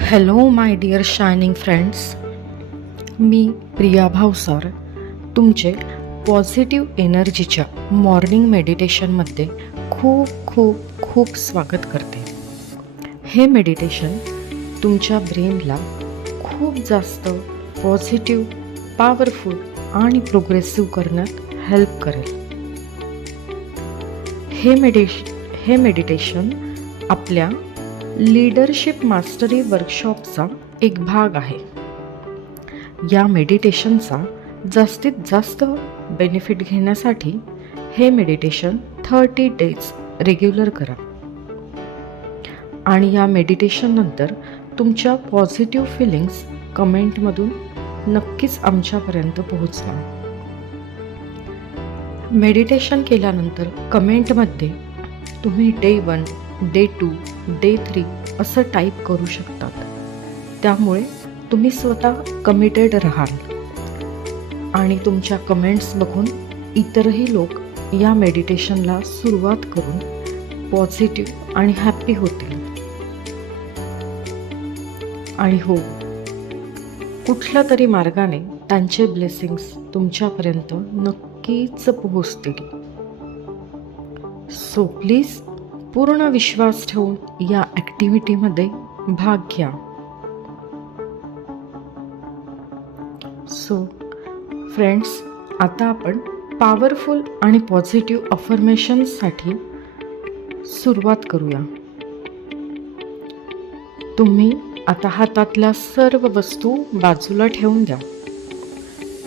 Hello my dear shining friends, मी प्रिया भावसार तुमचे positive एनर्जीच्या morning मेडिटेशनमध्ये खूप खूप खूप स्वागत करते. हे मेडिटेशन तुमच्या ब्रेनला खूप जास्त पॉझिटिव्ह, पॉवरफुल आणि प्रोग्रेसिव्ह करण्यात हेल्प करेल. हे मेडिटेशन आपल्या लीडरशिप मास्टरी वर्कशॉपचा एक भाग आहे. या मेडिटेशनचा जास्तीत जास्त बेनिफिट घेण्यासाठी हे मेडिटेशन 30 डेज रेग्युलर करा आणि या मेडिटेशननंतर तुमच्या पॉझिटिव्ह फिलिंग्स कमेंटमधून नक्कीच आमच्यापर्यंत पोहोचवा. मेडिटेशन केल्यानंतर कमेंटमध्ये तुम्ही डे 1, डे 2, डे 3 असं टाईप करू शकतात. त्यामुळे तुम्ही स्वतः कमिटेड राहाल आणि तुमच्या कमेंट्स बघून इतरही लोक या मेडिटेशनला सुरुवात करून पॉझिटिव्ह आणि हॅप्पी होतील. आणि हो, कुठल्या तरी मार्गाने त्यांचे ब्लेसिंग्स तुमच्यापर्यंत नक्कीच पोहोचतील. सो प्लीज पूर्ण विश्वास ठेवून या ॲक्टिव्हिटीमध्ये भाग घ्या. सो फ्रेंड्स, आता आपण पॉवरफुल आणि पॉझिटिव्ह अफर्मेशन्ससाठी सुरुवात करूया. तुम्ही आता हातातल्या सर्व वस्तू बाजूला ठेवून द्या.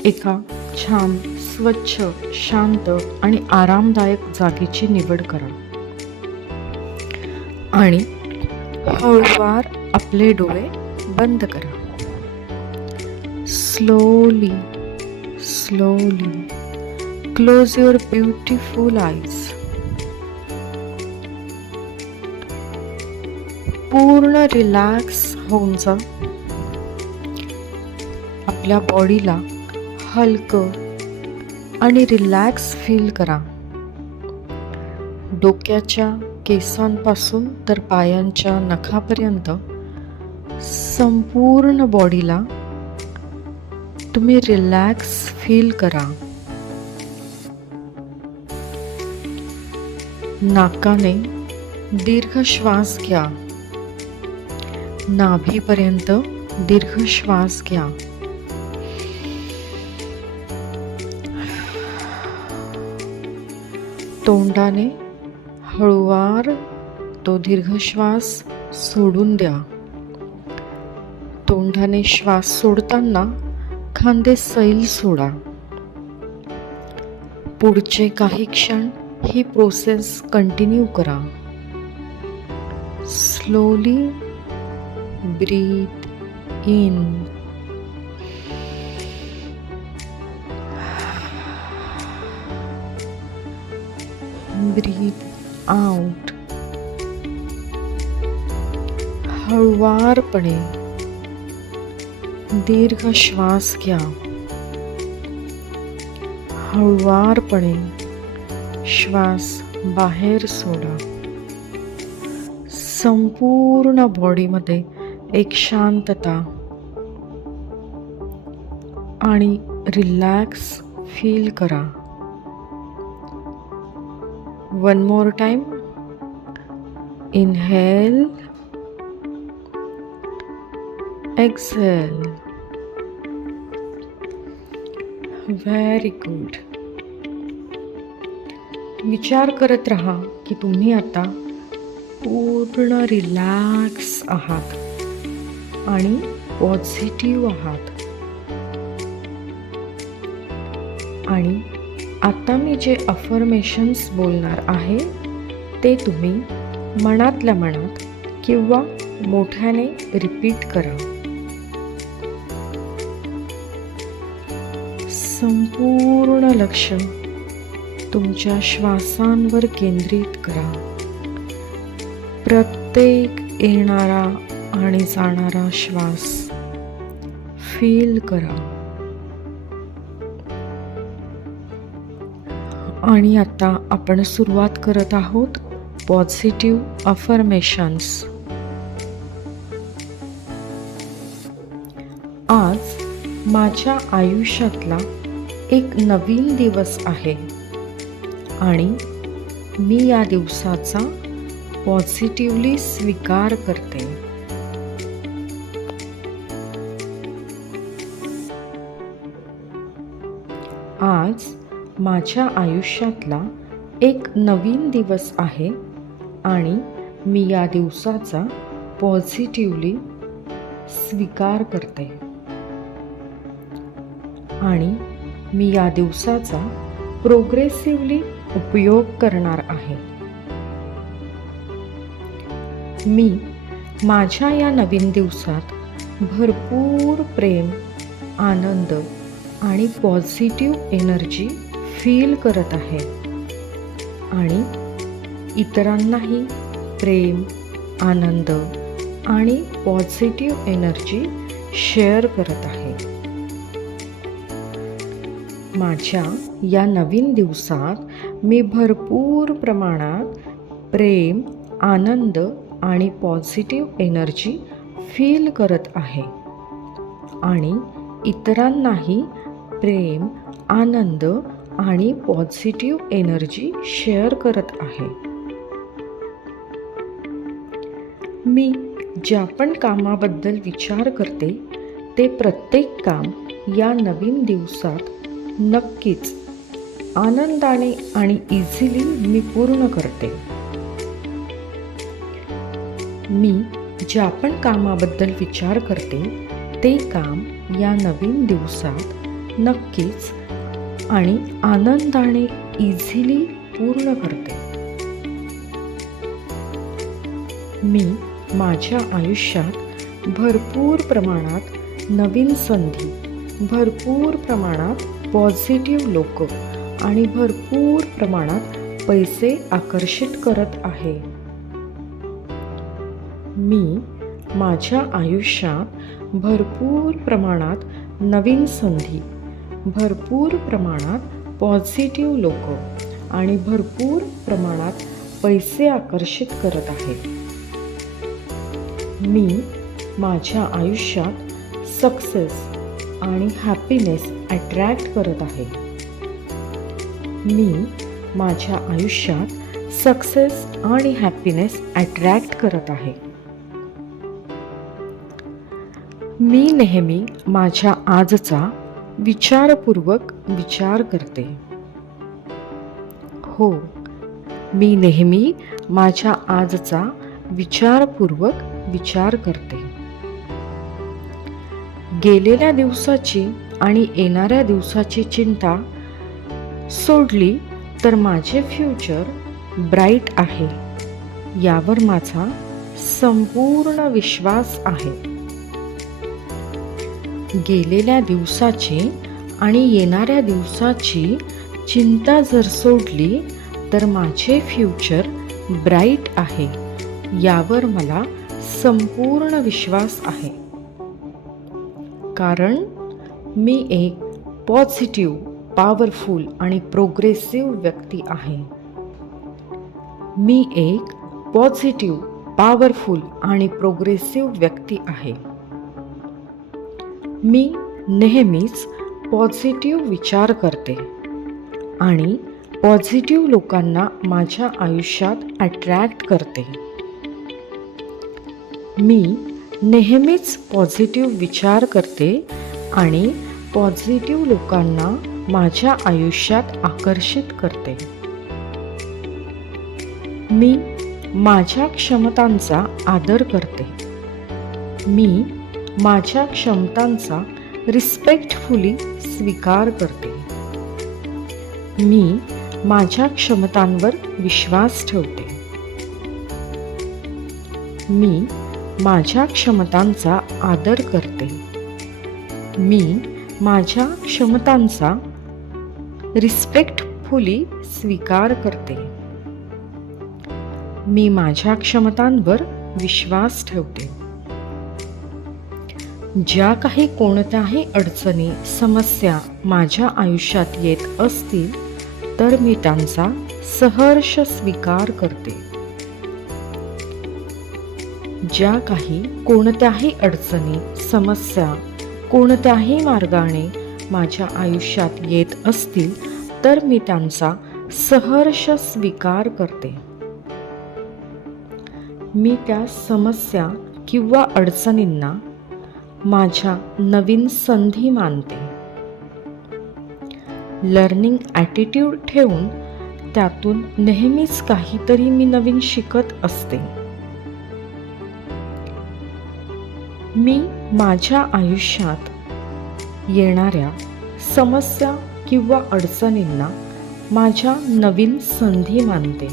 एका छान, स्वच्छ, शांत आणि आरामदायक जागेची निवड करा आणि हळूवार आपले डोळे बंद करा. Slowly close your beautiful eyes. पूर्ण रिलॅक्स होऊन जा. आपल्या बॉडीला हलकं आणि रिलॅक्स फील करा. डोक्याच्या केसांपासून तर पायांच्या नखापर्यंत संपूर्ण बॉडीला तुम्ही रिलॅक्स फील करा. नाकाने दीर्घ श्वास घ्या. नाभीपर्यंत दीर्घ श्वास घ्या. तोंडाने हळूवार तो दीर्घ श्वास सोडून द्या. तोंडाने श्वास सोडताना खांदे सैल सोडा. पुढचे काही क्षण ही प्रोसेस कंटिन्यू करा. Slowly breathe in. Breathe out. हळुवारपणे दीर्घ श्वास घ्या. हळुवारपणे श्वास बाहेर सोडा. संपूर्ण बॉडीमध्ये एक शांतता आणि रिलॅक्स फील करा. One more time. Inhale, exhale. Very good. विचार करत रहा की तुम्ही आता पूर्ण रिलॅक्स आहात आणि पॉझिटिव्ह आहात. आणि आता मी जे अफर्मेशन्स बोलणार आहे ते तुम्ही मनातल्या मनात किंवा मोठ्याने रिपीट करा. संपूर्ण लक्ष तुमच्या श्वासांवर केंद्रित करा. प्रत्येक येणारा आणि जाणारा श्वास फील करा. आणि आता आपण सुरुवात करत आहोत पॉझिटिव्ह अफर्मेशन्स. आज माझ्या आयुष्यातला एक नवीन दिवस आहे आणि मी या दिवसाचा पॉझिटिव्हली स्वीकार करते. आज माझ्या आयुष्यातला एक नवीन दिवस आहे आणि मी या दिवसाचा पॉझिटिव्हली स्वीकार करते आणि मी या दिवसाचा प्रोग्रेसिव्हली उपयोग करणार आहे. मी माझ्या या नवीन दिवसात भरपूर प्रेम, आनंद आणि पॉझिटिव्ह एनर्जी फील करत आहे आणि इतरांनाही प्रेम, आनंद आणि पॉझिटिव्ह एनर्जी शेअर करत आहे. माझ्या या नवीन दिवसात मी भरपूर प्रमाणात प्रेम, आनंद आणि पॉझिटिव्ह एनर्जी फील करत आहे आणि इतरांनाही प्रेम, आनंद आणि पॉझिटिव्ह एनर्जी शेअर करत आहे. मी ज्या पण कामाबद्दल विचार करते ते प्रत्येक काम या नवीन दिवसात नक्कीच आनंदाने आणि इझिली मी पूर्ण करते. मी ज्या पण कामाबद्दल विचार करते ते काम या नवीन दिवसात नक्कीच आणि आनंदाने इझिली पूर्ण करते. मी माझ्या आयुष्यात भरपूर प्रमाणात नवीन संधी, भरपूर प्रमाणात पॉझिटिव्ह लोक आणि भरपूर प्रमाणात पैसे आकर्षित करत आहे. मी माझ्या आयुष्यात भरपूर प्रमाणात नवीन संधी, भरपूर प्रमाणात पॉझिटिव्ह लोक आणि भरपूर प्रमाणात पैसे आकर्षित करत आहे. मी माझ्या आयुष्यात सक्सेस आणि हॅपीनेस अट्रॅक्ट करत आहे. मी माझ्या आयुष्यात सक्सेस आणि हॅपीनेस अट्रॅक्ट करत आहे. मी नेहमी माझ्या आजचा विचारपूर्वक विचार करते. हो, मी नेहमी माझ्या आजचा विचारपूर्वक विचार करते. गेलेल्या दिवसाची आणि येणाऱ्या दिवसाची चिंता सोडली तर माझे फ्युचर ब्राईट आहे यावर माझा संपूर्ण विश्वास आहे. गेलेल्या दिवसाची आणि येणाऱ्या दिवसाची चिंता जर सोडली तर माझे फ्युचर ब्राईट आहे यावर मला संपूर्ण विश्वास आहे. कारण मी एक पॉझिटिव्ह, पॉवरफुल आणि प्रोग्रेसिव्ह व्यक्ती आहे. मी एक पॉझिटिव्ह, पॉवरफुल आणि प्रोग्रेसिव्ह व्यक्ती आहे. मी नेहमीच पॉझिटिव्ह विचार करते आणि पॉझिटिव्ह लोकांना माझ्या आयुष्यात अट्रॅक्ट करते. मी नेहमीच पॉझिटिव्ह विचार करते आणि पॉझिटिव्ह लोकांना माझ्या आयुष्यात आकर्षित करते. मी माझ्या क्षमतांचा आदर करते. मी माझ्या क्षमतांचा रिस्पेक्टफुली स्वीकार करते. मी माझ्या क्षमतांवर विश्वास ठेवते. मी माझ्या क्षमतांचा आदर करते. मी माझ्या क्षमतांचा रिस्पेक्टफुली स्वीकार करते. मी माझ्या क्षमतांवर विश्वास ठेवते. ज्या काही कोणत्याही अडचणी, समस्या माझ्या आयुष्यात येत असतील तर मी त्यांचा सहर्ष स्वीकार करते. ज्या काही कोणत्याही अडचणी, समस्या, कोणत्याही मार्गाने माझ्या आयुष्यात येत असतील तर मी त्यांचा सहर्ष स्वीकार करते. मी त्या समस्या किंवा अडचणींना माझ्या नवीन संधी मानते. लर्निंग ॲटिट्यूड ठेवून त्यातून नेहमीच काहीतरी मी नवीन शिकत असते. मी माझ्या आयुष्यात येणाऱ्या समस्या किंवा अडचणींना माझ्या नवीन संधी मानते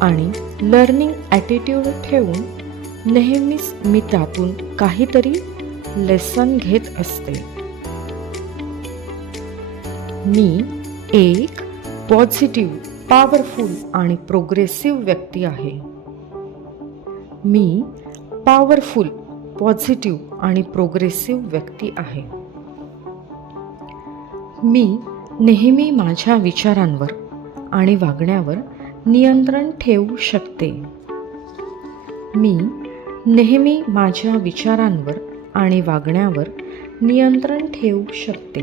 आणि लर्निंग ॲटिट्यूड ठेवून नेहमीच मी त्यातून काहीतरी लेसन घेत असते. मी एक पॉझिटिव्ह, पॉवरफुल आणि प्रोग्रेसिव्ह व्यक्ती आहे. मी पॉवरफुल, पॉझिटिव्ह आणि प्रोग्रेसिव्ह व्यक्ती आहे. मी नेहमी माझ्या विचारांवर आणि वागण्यावर नियंत्रण ठेवू शकते. मी नेहमी माझ्या विचारांवर आणि वागण्यावर नियंत्रण ठेवू शकते.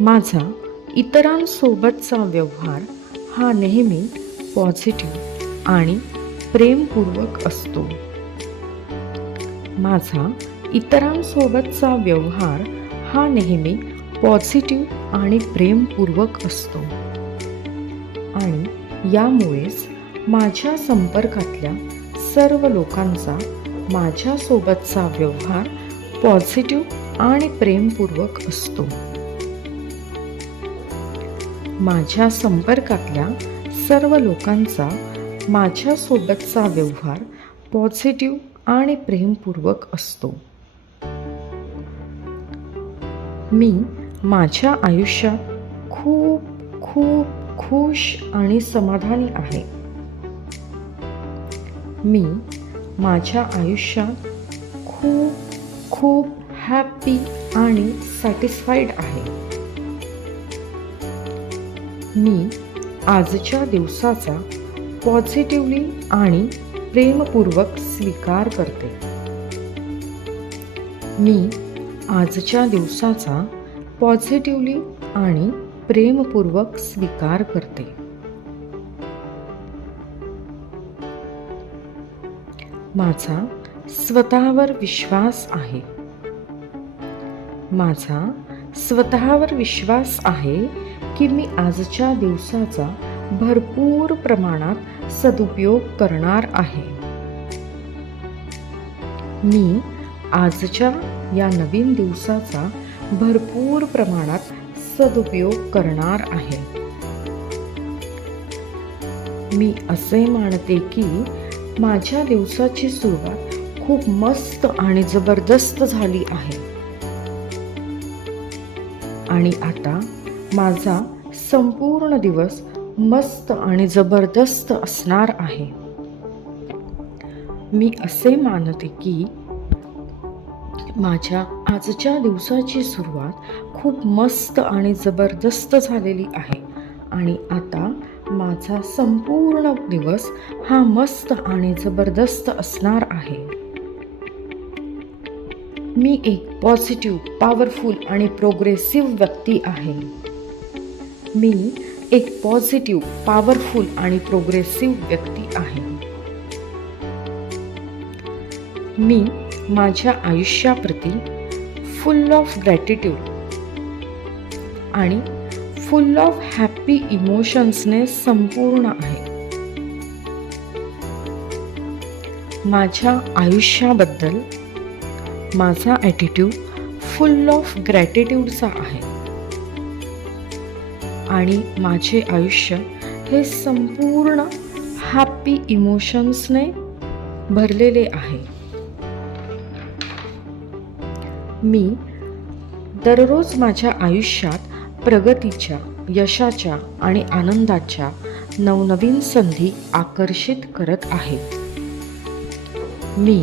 माझा इतरांसोबतचा व्यवहार हा नेहमी पॉझिटिव्ह आणि प्रेमपूर्वक असतो. माझा इतरांसोबतचा व्यवहार हा नेहमी पॉझिटिव्ह आणि प्रेमपूर्वक असतो आणि यामुळेच माझ्या संपर्कातल्या सर्व लोकांचा माझ्यासोबतचा व्यवहार पॉझिटिव्ह आणि प्रेमपूर्वक असतो. माझ्या संपर्कातल्या सर्व लोकांचा माझ्यासोबतचा व्यवहार पॉझिटिव्ह आणि प्रेमपूर्वक असतो. मी माझ्या आयुष्यात खूप खूप खुश आणि समाधानी आहे. मी माझ्या आयुष्यात खूप खूप हॅपी आणि सॅटिस्फाईड आहे. मी आजच्या दिवसाचा पॉझिटिव्हली आणि प्रेमपूर्वक स्वीकार करते. मी आजच्या दिवसाचा पॉझिटिव्हली आणि प्रेमपूर्वक स्वीकार करते. माझा स्वतःवर विश्वास आहे. माझा स्वतःवर विश्वास आहे की मी आजच्या दिवसाचा भरपूर प्रमाणात सदुपयोग करणार आहे. मी आजच्या या नवीन दिवसाचा भरपूर प्रमाणात सदुपयोग करणार आहे. मी असे मानते की माझ्या दिवसाची सुरुवात खूप मस्त आणि जबरदस्त झाली आहे आणि आता माझा संपूर्ण दिवस मस्त आणि जबरदस्त असणार आहे. मी असे मानते की माझ्या आजच्या दिवसाची सुरुवात खूप मस्त आणि जबरदस्त झालेली आहे आणि आता माझा संपूर्ण दिवस हा मस्त आणि जबरदस्त असणार आहे. मी एक पॉझिटिव्ह, पॉवरफुल आणि प्रोग्रेसिव्ह व्यक्ती आहे. मी एक पॉझिटिव्ह, पॉवरफुल आणि प्रोग्रेसिव्ह व्यक्ती आहे. मी माझ्या आयुष्याप्रती फुल ऑफ ग्रॅटिट्यूड आणि फुल ऑफ हॅपी इमोशन्सने संपूर्ण आहे. माझ्या आयुष्याबद्दल माझा ॲटिट्यूड फुल ऑफ ग्रॅटिट्यूडचा आहे आणि माझे आयुष्य हे संपूर्ण हॅपी इमोशन्सने भरलेले आहे. मी दररोज माझ्या आयुष्यात प्रगतीच्या, यशाच्या आणि आनंदाच्या नवनवीन संधी आकर्षित करत आहे. मी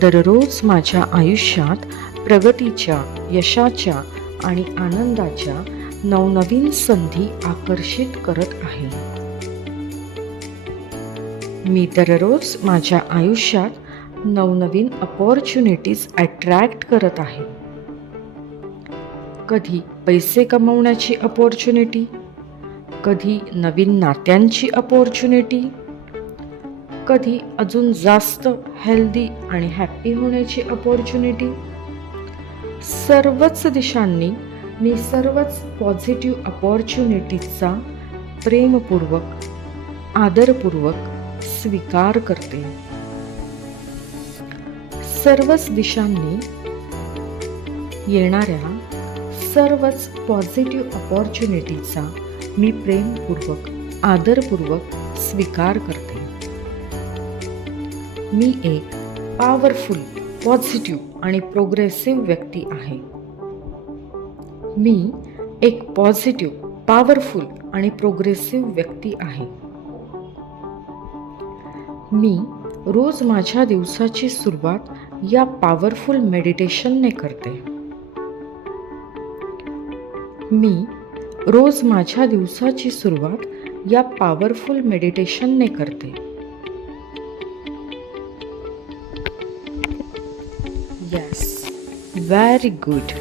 दररोज माझ्या आयुष्यात प्रगतीच्या, यशाच्या आणि आनंदाच्या नवनवीन संधी आकर्षित करत आहे. मी दररोज माझ्या आयुष्यात नवनवीन अपॉर्च्युनिटीज अट्रॅक्ट करत आहे. कधी पैसे कमवण्याची अपॉर्च्युनिटी, कधी नवीन नात्यांची अपॉर्च्युनिटी, कधी अजून जास्त हेल्दी आणि हॅप्पी होण्याची अपॉर्च्युनिटी. सर्वच दिशांनी मी सर्वच पॉझिटिव्ह अपॉर्च्युनिटीजचा प्रेमपूर्वक, आदरपूर्वक स्वीकार करते. सर्वच दिशांनी येणाऱ्या सर्वच पॉझिटिव्ह अपॉर्च्युनिटीजचा मी प्रेमपूर्वक, आदरपूर्वक स्वीकार करते. मी एक पॉवरफुल, पॉझिटिव्ह आणि प्रोग्रेसिव्ह व्यक्ती आहे. मी एक पॉझिटिव्ह, पॉवरफुल आणि प्रोग्रेसिव्ह व्यक्ती आहे. मी रोज माझ्या दिवसाची सुरुवात या पॉवरफुल मेडिटेशनने करते. मी रोज माझ्या दिवसाची सुरुवात या पॉवरफुल मेडिटेशनने करते. Yes, very good.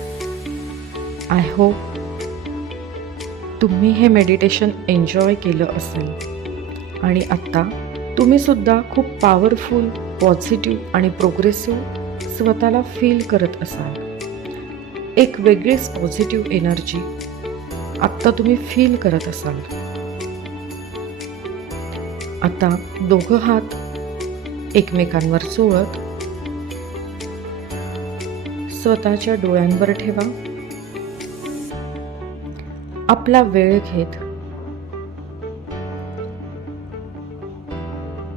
I hope तुम्ही हे मेडिटेशन एन्जॉय केलं असेल आणि आत्ता तुम्ही सुद्धा खूप पॉवरफुल, पॉझिटिव्ह आणि प्रोग्रेसिव्ह स्वतःला फील करत असाल. एक वेगळीच पॉझिटिव्ह एनर्जी आत्ता तुम्ही फील करत असाल. आता दोघं हात एकमेकांवर चोळत स्वतःच्या डोळ्यांवर ठेवा. आपला वेळ घेत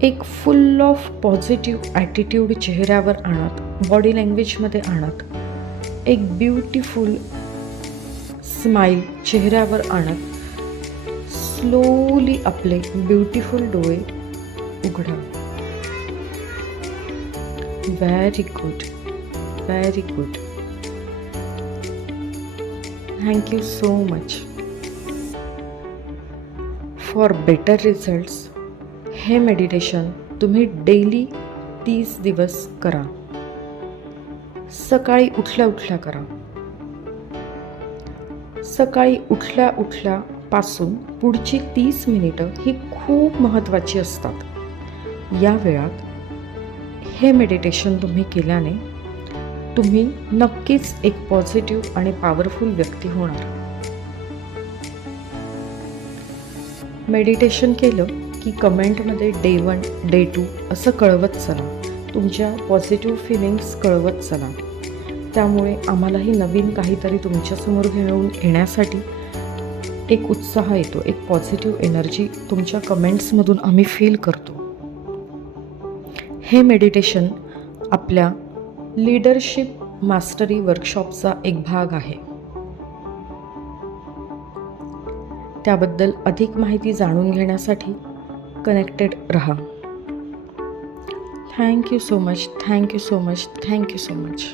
एक फुल ऑफ पॉझिटिव्ह ॲटिट्यूड चेहऱ्यावर आणत, बॉडी लँग्वेजमध्ये आणत, एक ब्युटिफुल स्माईल चेहऱ्यावर आणत स्लोली आपले ब्युटिफुल डोळे उघडा. Very good, very good. Thank you so much. For better results हे मेडिटेशन तुम्ही डेली 30 दिवस करा. सकाळी उठल्या उठल्या करा. सकाळी उठल्या उठल्यापासून पुढची 30 मिनिटं ही खूप महत्त्वाची असतात. या वेळात हे मेडिटेशन तुम्ही केल्याने तुम्ही नक्कीच एक पॉझिटिव्ह आणि पॉवरफुल व्यक्ती होणार. मेडिटेशन केलं की कमेंटमध्ये डे 1, डे 2 असं कळवत चला. तुमच्या पॉझिटिव्ह फिलिंग्स कळवत चला. त्यामुळे आम्हालाही नवीन काहीतरी तुमच्यासमोर घेऊन येण्यासाठी एक उत्साह येतो, एक पॉझिटिव्ह एनर्जी तुमच्या कमेंट्समधून आम्ही फील करतो. हे मेडिटेशन आपल्या लीडरशिप मास्टरी वर्कशॉपचा एक भाग आहे. त्याबद्दल अधिक माहिती जाणून घेण्यासाठी कनेक्टेड रहा. Thank you so much, thank you so much, thank you so much.